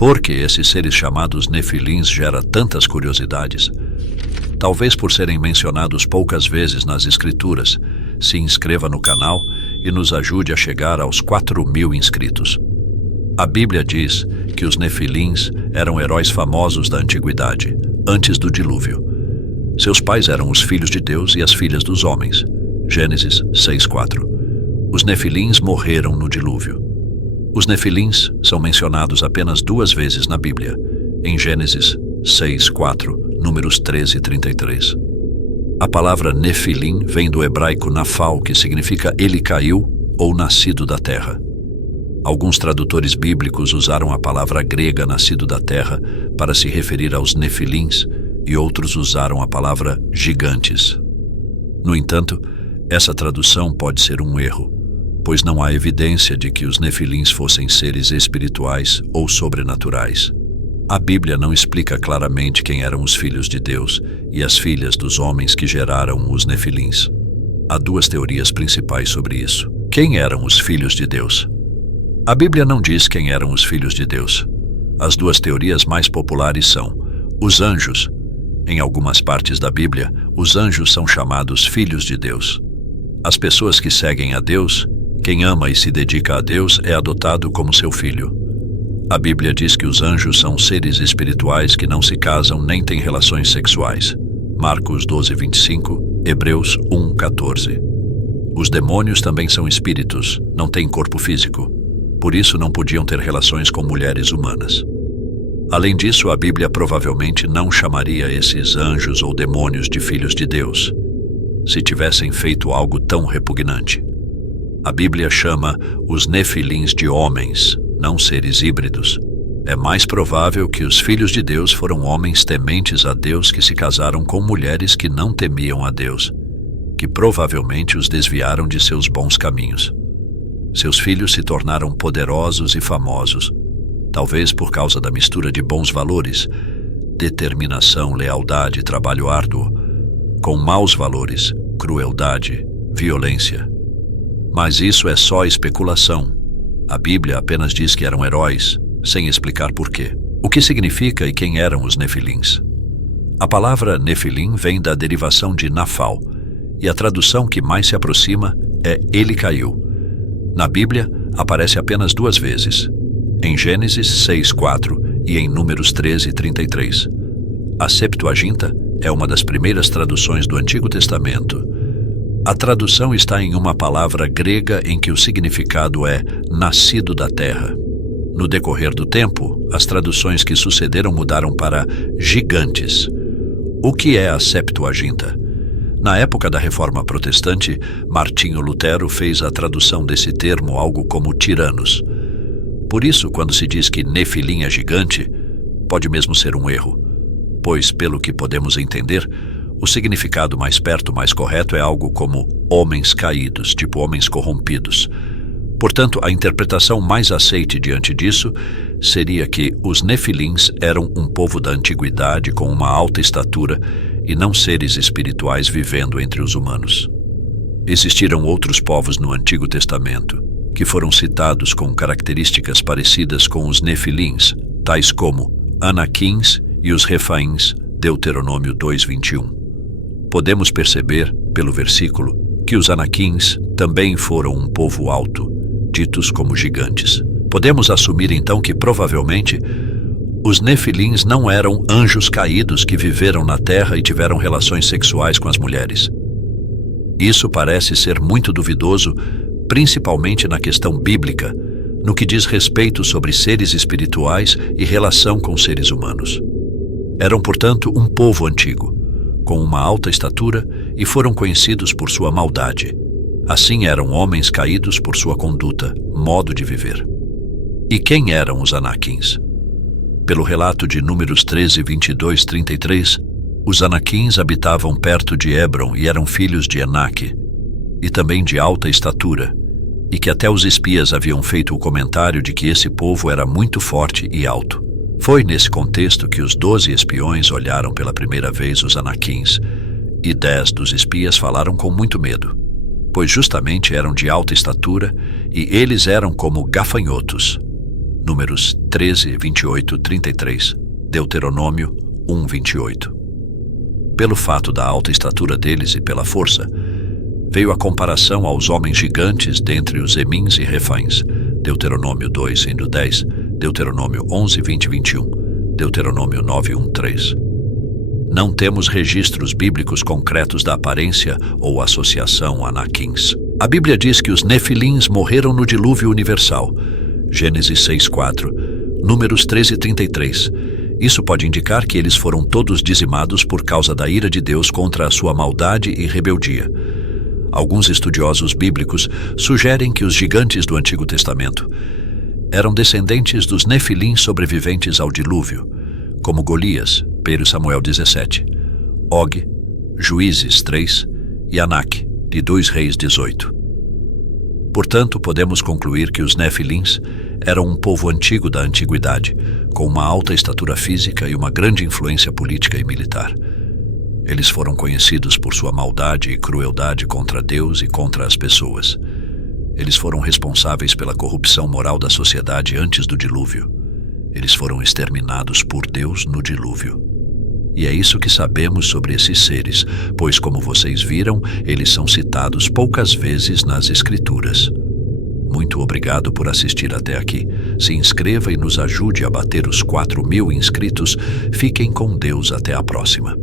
Por que esses seres chamados Nefilins gera tantas curiosidades? Talvez por serem mencionados poucas vezes nas Escrituras. Se inscreva no canal e nos ajude a chegar aos 4.000 inscritos. A Bíblia diz que os Nefilins eram heróis famosos da antiguidade, antes do dilúvio. Seus pais eram os filhos de Deus e as filhas dos homens. Gênesis 6:4. Os Nefilins morreram no dilúvio. Os Nefilins são mencionados apenas 2 vezes na Bíblia, em Gênesis 6:4, números 13 e 33. A palavra Nefilim vem do hebraico Nafal, que significa ele caiu ou nascido da terra. Alguns tradutores bíblicos usaram a palavra grega nascido da terra para se referir aos Nefilins e outros usaram a palavra gigantes. No entanto, essa tradução pode ser um erro, pois não há evidência de que os Nefilins fossem seres espirituais ou sobrenaturais. A Bíblia não explica claramente quem eram os filhos de Deus e as filhas dos homens que geraram os Nefilins. Há 2 teorias principais sobre isso. Quem eram os filhos de Deus? A Bíblia não diz quem eram os filhos de Deus. As 2 teorias mais populares são os anjos. Em algumas partes da Bíblia, os anjos são chamados filhos de Deus. As pessoas que seguem a Deus, quem ama e se dedica a Deus é adotado como seu filho. A Bíblia diz que os anjos são seres espirituais que não se casam nem têm relações sexuais. Marcos 12:25, Hebreus 1:14. Os demônios também são espíritos, não têm corpo físico. Por isso não podiam ter relações com mulheres humanas. Além disso, a Bíblia provavelmente não chamaria esses anjos ou demônios de filhos de Deus, se tivessem feito algo tão repugnante. A Bíblia chama os Nefilins de homens, não seres híbridos. É mais provável que os filhos de Deus foram homens tementes a Deus que se casaram com mulheres que não temiam a Deus, que provavelmente os desviaram de seus bons caminhos. Seus filhos se tornaram poderosos e famosos, talvez por causa da mistura de bons valores, determinação, lealdade e trabalho árduo, com maus valores, crueldade, violência. Mas isso é só especulação. A Bíblia apenas diz que eram heróis, sem explicar por quê. O que significa e quem eram os Nefilins? A palavra Nefilim vem da derivação de Nafal, e a tradução que mais se aproxima é ele caiu. Na Bíblia, aparece apenas 2 vezes, em Gênesis 6:4 e em Números 13:33. A Septuaginta é uma das primeiras traduções do Antigo Testamento. A tradução está em uma palavra grega em que o significado é nascido da terra. No decorrer do tempo, as traduções que sucederam mudaram para gigantes. O que é a Septuaginta? Na época da Reforma Protestante, Martinho Lutero fez a tradução desse termo algo como tiranos. Por isso, quando se diz que Nefilim é gigante, pode mesmo ser um erro, pois, pelo que podemos entender, o significado mais perto, mais correto é algo como homens caídos, tipo homens corrompidos. Portanto, a interpretação mais aceite diante disso seria que os Nefilins eram um povo da antiguidade com uma alta estatura e não seres espirituais vivendo entre os humanos. Existiram outros povos no Antigo Testamento que foram citados com características parecidas com os Nefilins, tais como Anaquins e os Refaíns, Deuteronômio 2:21. Podemos perceber, pelo versículo, que os Anaquins também foram um povo alto, ditos como gigantes. Podemos assumir então que provavelmente os Nefilins não eram anjos caídos que viveram na terra e tiveram relações sexuais com as mulheres. Isso parece ser muito duvidoso, principalmente na questão bíblica, no que diz respeito sobre seres espirituais e relação com seres humanos. Eram, portanto, um povo antigo, com uma alta estatura e foram conhecidos por sua maldade. Assim eram homens caídos por sua conduta, modo de viver. E quem eram os Anaquins? Pelo relato de Números 13, 22, 33, os Anaquins habitavam perto de Hebron e eram filhos de Enaque, e também de alta estatura, e que até os espias haviam feito o comentário de que esse povo era muito forte e alto. Foi nesse contexto que os 12 espiões olharam pela primeira vez os Anaquins, e 10 dos espias falaram com muito medo, pois justamente eram de alta estatura e eles eram como gafanhotos. Números 13, 28, 33, Deuteronômio 1, 28. Pelo fato da alta estatura deles e pela força, veio a comparação aos homens gigantes dentre os Emins e Refaíns, Deuteronômio 2, indo 10, Deuteronômio 11, 20 e 21, Deuteronômio 9, 1, 3. Não temos registros bíblicos concretos da aparência ou associação anaquins. A Bíblia diz que os Nefilins morreram no dilúvio universal, Gênesis 6, 4, Números 13, 33. Isso pode indicar que eles foram todos dizimados por causa da ira de Deus contra a sua maldade e rebeldia. Alguns estudiosos bíblicos sugerem que os gigantes do Antigo Testamento eram descendentes dos Nefilins sobreviventes ao dilúvio, como Golias, 1 Samuel 17, Og, Juízes 3 e Anak, de 2 Reis 18. Portanto, podemos concluir que os Nefilins eram um povo antigo da antiguidade, com uma alta estatura física e uma grande influência política e militar. Eles foram conhecidos por sua maldade e crueldade contra Deus e contra as pessoas. Eles foram responsáveis pela corrupção moral da sociedade antes do dilúvio. Eles foram exterminados por Deus no dilúvio. E é isso que sabemos sobre esses seres, pois, como vocês viram, eles são citados poucas vezes nas Escrituras. Muito obrigado por assistir até aqui. Se inscreva e nos ajude a bater os 4.000 inscritos. Fiquem com Deus até a próxima.